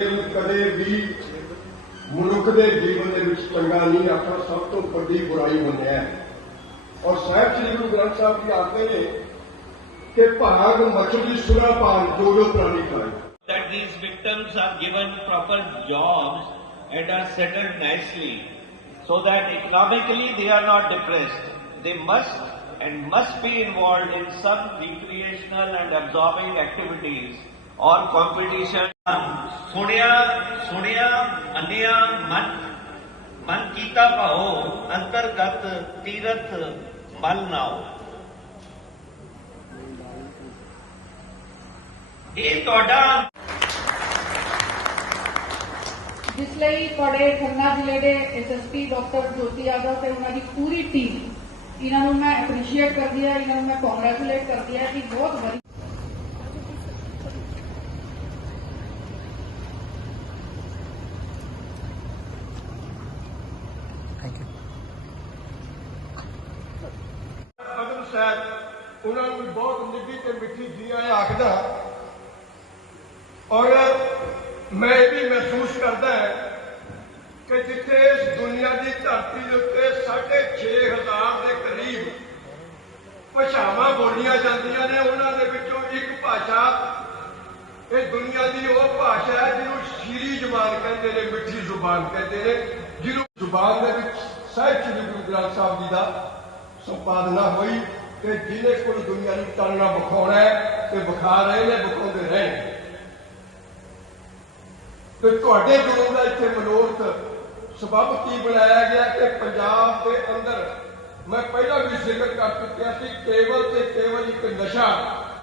कदे भी मनुख जीवन नहीं so that economically involve in some recreational and absorbing activities और कॉम्पिटिशन सुनिया सुनिया मनिया मन मन कीता पाओ अंतर्गत तीरथ मल नाओ जिसले खुलना जिले के S S P doctor Jyoti Yadav से उन्होंने पूरी टीम इन्हों मैं अप्रीशिएट करती है इन्हों मैं कॉन्ग्रेचुलेट करती है कि बहुत वरी ਹੈ ਉਹਨਾਂ ਨੂੰ ਬਹੁਤ ਨਿੱਘੀ ਤੇ ਮਿੱਠੀ ਜੀ ਆਇਆਂ ਆਖਦਾ ਔਰ ਮੈਂ ਵੀ ਮਹਿਸੂਸ ਕਰਦਾ ਹੈ ਕਿ ਜਿੱਥੇ ਇਸ ਦੁਨੀਆ ਦੀ ਧਰਤੀ ਦੇ ਉੱਤੇ ਹਜ਼ਾਰ ਦੇ ਕਰੀਬ ਭਾਸ਼ਾਵਾਂ ਬੋਲੀਆਂ ਜਾਂਦੀਆਂ ਨੇ ਉਹਨਾਂ ਦੇ ਵਿੱਚੋਂ ਇੱਕ ਭਾਸ਼ਾ ਇਹ ਦੁਨੀਆ ਦੀ ਉਹ ਭਾਸ਼ਾ ਹੈ ਜਿਹਨੂੰ ਸ਼ੀਰੀ ਜ਼ੁਬਾਨ ਕਹਿੰਦੇ ਨੇ ਮਿੱਠੀ ਜ਼ੁਬਾਨ ਕਹਿੰਦੇ ਨੇ ਜਿਹਨੂੰ ਜ਼ੁਬਾਨ ਦੇ ਵਿੱਚ ਸਹਿਜ ਜੀ ਗੁਰੂ ਗ੍ਰੰਥ ਸਾਹਿਬ ਜੀ ਦਾ ਸੰਪਾਦਨਾ ਹੋਈ ਕਿ ਜਿਹਦੇ ਕੋਲ ਦੁਨੀਆ ਨੂੰ ਟਾਲਣਾ ਬਖਾਉਣਾ ਹੈ ਤੇ ਬਖਾ ਰਹੇ ਨੇ ਬਖਾਉਂਦੇ ਰਹੇ ਤੇ ਤੁਹਾਡੇ ਗੁਰੂ ਦਾ ਇੱਥੇ ਮਨੋਰਥ ਸਬਬ ਕੀ ਬਣਾਇਆ ਗਿਆ ਕਿ ਪੰਜਾਬ ਦੇ ਅੰਦਰ ਮੈਂ ਪਹਿਲਾਂ ਵੀ ਜ਼ਿਕਰ ਕਰ ਚੁੱਕਿਆ ਸੀ ਕੇਵਲ ਤੇ ਕੇਵਲ ਇੱਕ ਨਸ਼ਾ